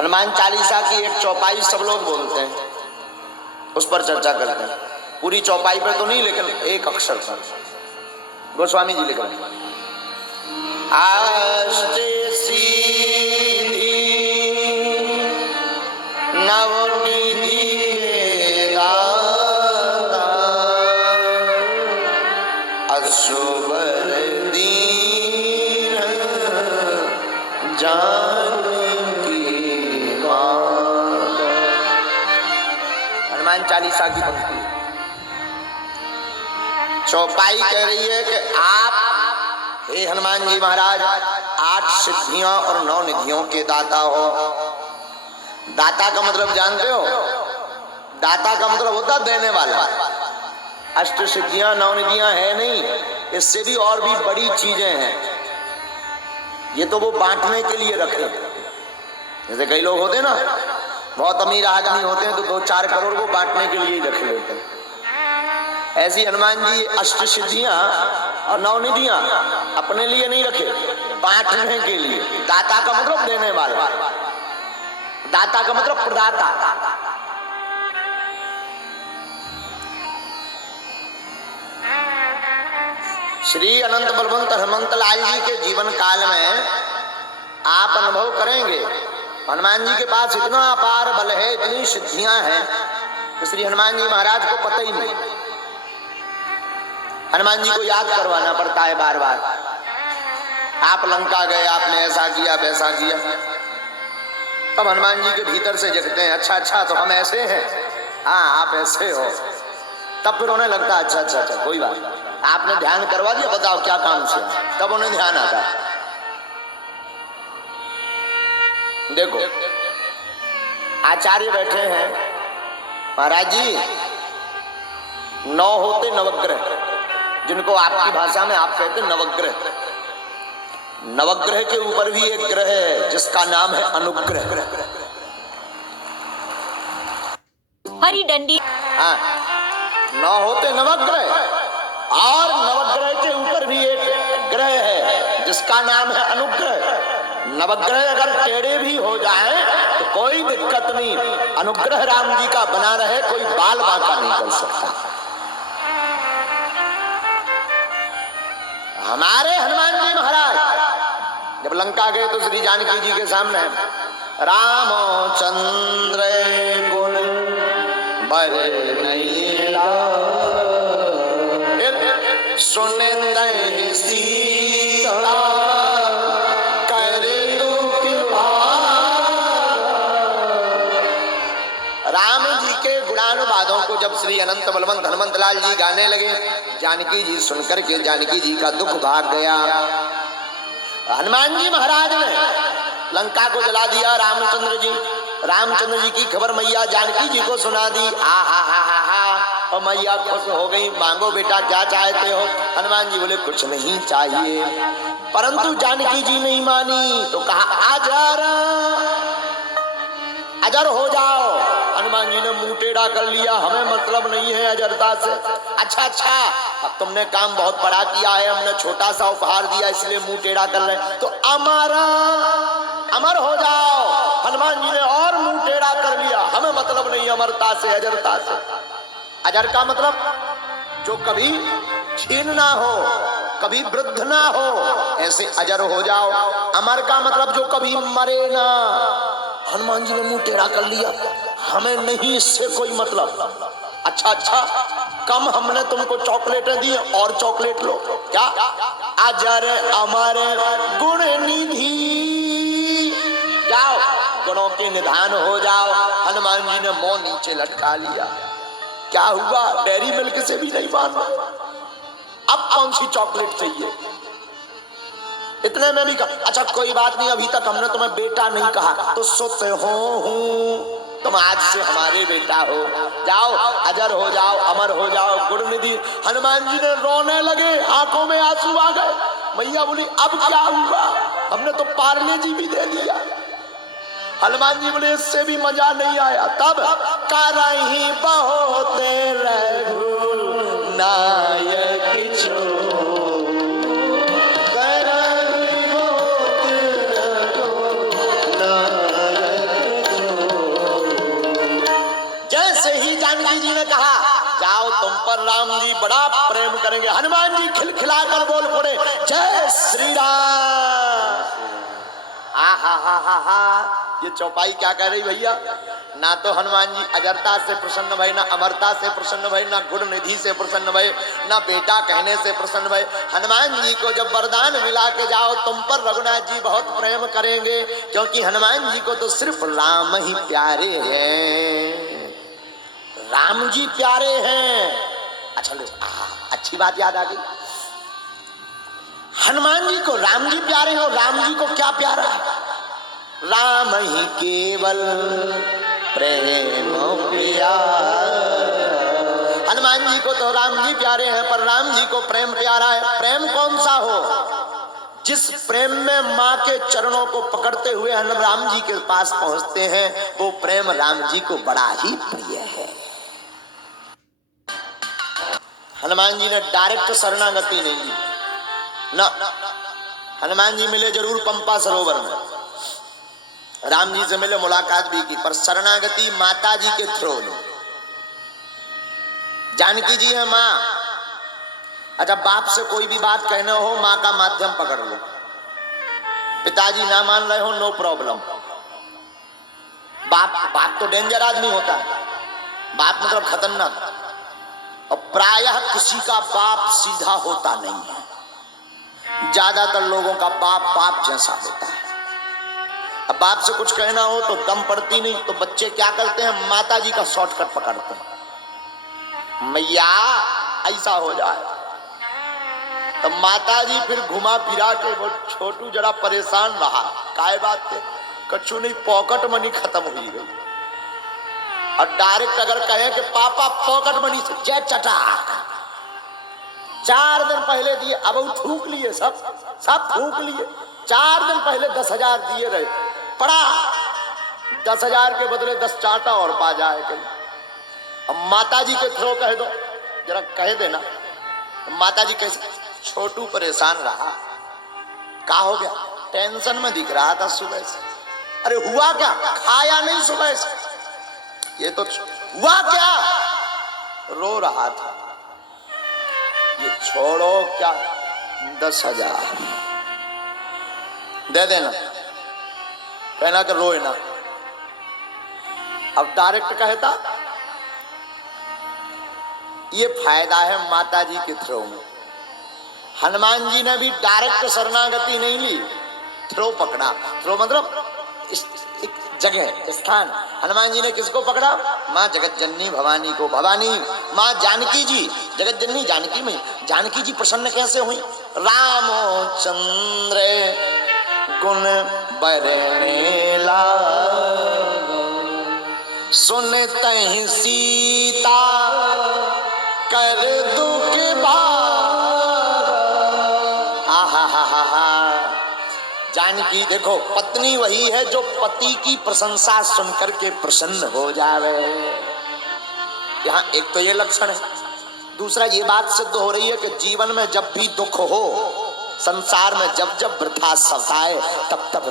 हनुमान चालीसा की एक चौपाई सब लोग बोलते हैं, उस पर चर्चा करते हैं। पूरी चौपाई पर तो नहीं, लेकिन एक अक्षर पर। गोस्वामी जी लिख रहे हैं, अष्ट सिद्धि नवनिधि के दाता, असुबर दीन जानकी माता। हनुमान चालीसा की पंक्ति चौपाई कह रही है कि आप हे हनुमान जी महाराज 8 सिद्धियों और 9 निधियों के दाता हो। दाता का मतलब जानते हो? दाता का मतलब होता देने वाला। अष्ट सिद्धियां 9 निधियां है नहीं, इससे भी और भी बड़ी चीजें हैं। ये तो वो बांटने के लिए रखे। जैसे कई लोग होते हैं ना, बहुत अमीर आदमी होते हैं तो 2-4 करोड़ को बांटने के लिए ही रख लेते हैं। ऐसी हनुमान जी अष्ट सिद्धियां और 9 निधियां अपने लिए नहीं रखे, बांटने के लिए। दाता का मतलब देने वाला, दाता का मतलब प्रदाता। श्री अनंत बलवंत हनुमंत लाल जी के जीवन काल में आप अनुभव करेंगे, हनुमान जी के पास इतना अपार बल है, इतनी सिद्धियां हैं कि श्री हनुमान जी महाराज को पता ही नहीं। हनुमान जी को याद करवाना पड़ता है बार बार। आप लंका गए, आपने ऐसा किया वैसा किया। तब हनुमान जी के भीतर से जगते हैं, अच्छा अच्छा तो हम ऐसे हैं, हाँ आप ऐसे हो। तब फिर उन्हें लगता है अच्छा अच्छा अच्छा कोई बात नहीं, आपने ध्यान करवा दिया, बताओ क्या काम से। तब उन्हें ध्यान आता। देखो आचार्य बैठे हैं, महाराज जी 9 होते नवग्रह, जिनको आपकी भाषा में आप कहते नवग्रह। नवग्रह के ऊपर भी एक ग्रह है जिसका नाम है अनुग्रह। हरी डंडी। हाँ, 9 होते नवग्रह, और नवग्रह के ऊपर भी एक ग्रह है जिसका नाम है अनुग्रह। नवग्रह अगर टेढ़े भी हो जाए तो कोई दिक्कत नहीं, अनुग्रह राम जी का बना रहे, कोई बाल बांका नहीं कर सकता। हमारे हनुमान जी महाराज जब लंका गए तो श्री जानकी जी के सामने रामचंद्र गुण बर नैला सुन सीता कर दुख राम जी के गुणानुवादों को जब श्री अनंत बलवंत हनुमंत लाल जी गाने लगे, जानकी जी सुनकर के जानकी जी का दुख भाग गया। हनुमान जी महाराज ने लंका को जला दिया। रामचंद्र जी की खबर मैया जानकी जी को सुना दी। आ हा हा हा हा, और मैया खुश हो गई। मांगो बेटा क्या चाहते हो? हनुमान जी बोले कुछ नहीं चाहिए, परंतु जानकी जी नहीं मानी तो कहा अजर हो जाओ। हनुमान जी ने मुंह टेढ़ा कर लिया, हमें मतलब नहीं है अजरता से। अच्छा अच्छा, अब तुमने काम बहुत बड़ा किया है, हमने छोटा सा उपहार दिया इसलिए मुंह टेढ़ा कर रहे, तो अमर हो जाओ। हनुमान जी ने और मुंह टेढ़ा कर लिया, हमें मतलब नहीं अमरता से अजरता से। अजर का मतलब जो कभी छीन ना हो, कभी वृद्ध ना हो, ऐसे अजर हो जाओ। अमर का मतलब जो कभी मरे ना। हनुमान जी ने मुंह टेढ़ा कर लिया, हमें नहीं इससे कोई मतलब। अच्छा अच्छा, कम हमने तुमको चॉकलेटें दी और चॉकलेट लो। क्या? अजर अमर गुण निधि, जाओ गुणों के निधान हो जाओ। हनुमान जी ने मुंह नीचे लटका लिया। क्या हुआ? डेयरी मिल्क से भी नहीं माना, अब कौन सी चॉकलेट चाहिए? इतने में भी कहा अच्छा कोई बात नहीं, अभी तक हमने तुम्हें बेटा नहीं कहा, तो सुत हूँ, तुम आज से हमारे बेटा हो, जाओ अजर हो जाओ, अमर हो जाओ, गुण निधि। हनुमान जी ने रोने लगे, आंखों में आंसू आ गए। मैया बोली अब क्या हुआ? हमने तो पार्ले जी भी दे दिया। हनुमान जी बोले इससे भी मजा नहीं आया। तब करही बहुत रघु नायक छो, करही बहुत रघु नायक जानकी जी ने कहा जाओ तुम पर राम जी बड़ा प्रेम करेंगे। हनुमान जी खिलखिलाकर बोल पड़े जय श्री राम। हा ये चौपाई क्या कह रही भैया? ना तो हनुमान जी अजरता से प्रसन्न भय, ना अमरता से प्रसन्न भय, ना गुण निधि से प्रसन्न भय, ना बेटा कहने से प्रसन्न भय। हनुमान जी को जब वरदान मिला के जाओ तुम पर रघुनाथ जी बहुत प्रेम करेंगे, क्योंकि हनुमान जी को तो सिर्फ राम ही प्यारे हैं, राम जी प्यारे हैं। अच्छा लो, अच्छी बात याद आ गई। हनुमान जी को राम जी प्यारे हो, राम जी को क्या प्यारा है? राम ही केवल प्रेम प्यारा। हनुमान जी को तो राम जी प्यारे हैं, पर राम जी को प्रेम प्यारा है। प्रेम कौन सा हो? जिस प्रेम में माँ के चरणों को पकड़ते हुए हम राम जी के पास पहुंचते हैं, वो प्रेम राम जी को बड़ा ही प्रिय है। हनुमान जी ने डायरेक्ट शरणागति नहीं ली ना। हनुमान जी मिले जरूर पंपा सरोवर में, राम जी से मिले, मुलाकात भी की, पर शरणागति माता जी के थ्रू ली। जानकी जी है माँ। अच्छा, बाप से कोई भी बात कहना हो माँ का माध्यम पकड़ लो। पिताजी ना मान रहे हो, नो प्रॉब्लम। बाप तो डेंजर आदमी होता है, बाप मतलब खतरनाक। और प्रायः किसी का बाप सीधा होता नहीं है, ज्यादातर लोगों का बाप जैसा होता है। अब बाप से कुछ कहना हो तो दम पड़ती नहीं, तो बच्चे क्या करते हैं, माता जी का शॉर्टकट पकड़ते हैं। मैया ऐसा हो जाए तो माता जी फिर घुमा फिरा के वो छोटू जरा परेशान रहा, काय बात थे, कछु नहीं, पॉकेट मनी खत्म हुई गई। और डायरेक्ट अगर कहे कि पापा पॉकेट मनी से जय चटाक, 4 दिन पहले दिए, अब वो थूक लिए, सब थूक लिए। 4 दिन पहले 10,000 दिए रहे, पड़ा 10,000 के बदले 10 चाटा और पा जाए कहीं। अब माता जी के थ्रो कह दो, जरा कह देना। तो माता जी कैसे, छोटू परेशान रहा, क्या हो गया? टेंशन में दिख रहा था सुबह से। अरे हुआ क्या? खाया नहीं सुबह से। ये तो हुआ क्या? रो रहा था। ये छोड़ो, क्या 10,000 दे देना, कहना कि रोए ना। अब डायरेक्ट कहता, ये फायदा है माता जी के थ्रो में। हनुमान जी ने भी डायरेक्ट शरणागति नहीं ली, थ्रो पकड़ा। थ्रो मतलब एक जगह, स्थान। हनुमान जी ने किसको पकड़ा? माँ जगत जननी भवानी को। भवानी माँ जानकी जी, जगत जननी जानकी में। जानकी जी प्रसन्न कैसे हुई? रामचंद्र गुण बरनेला, सुनतहि सीता कर दुख जानकी देखो, पत्नी वही है जो पति की प्रशंसा सुनकर के प्रसन्न हो जावे। यहाँ एक तो ये लक्षण है। दूसरा ये बात सिद्ध हो रही है कि जीवन में जब भी दुख हो, संसार में जब जब वृथा सताए, तब तब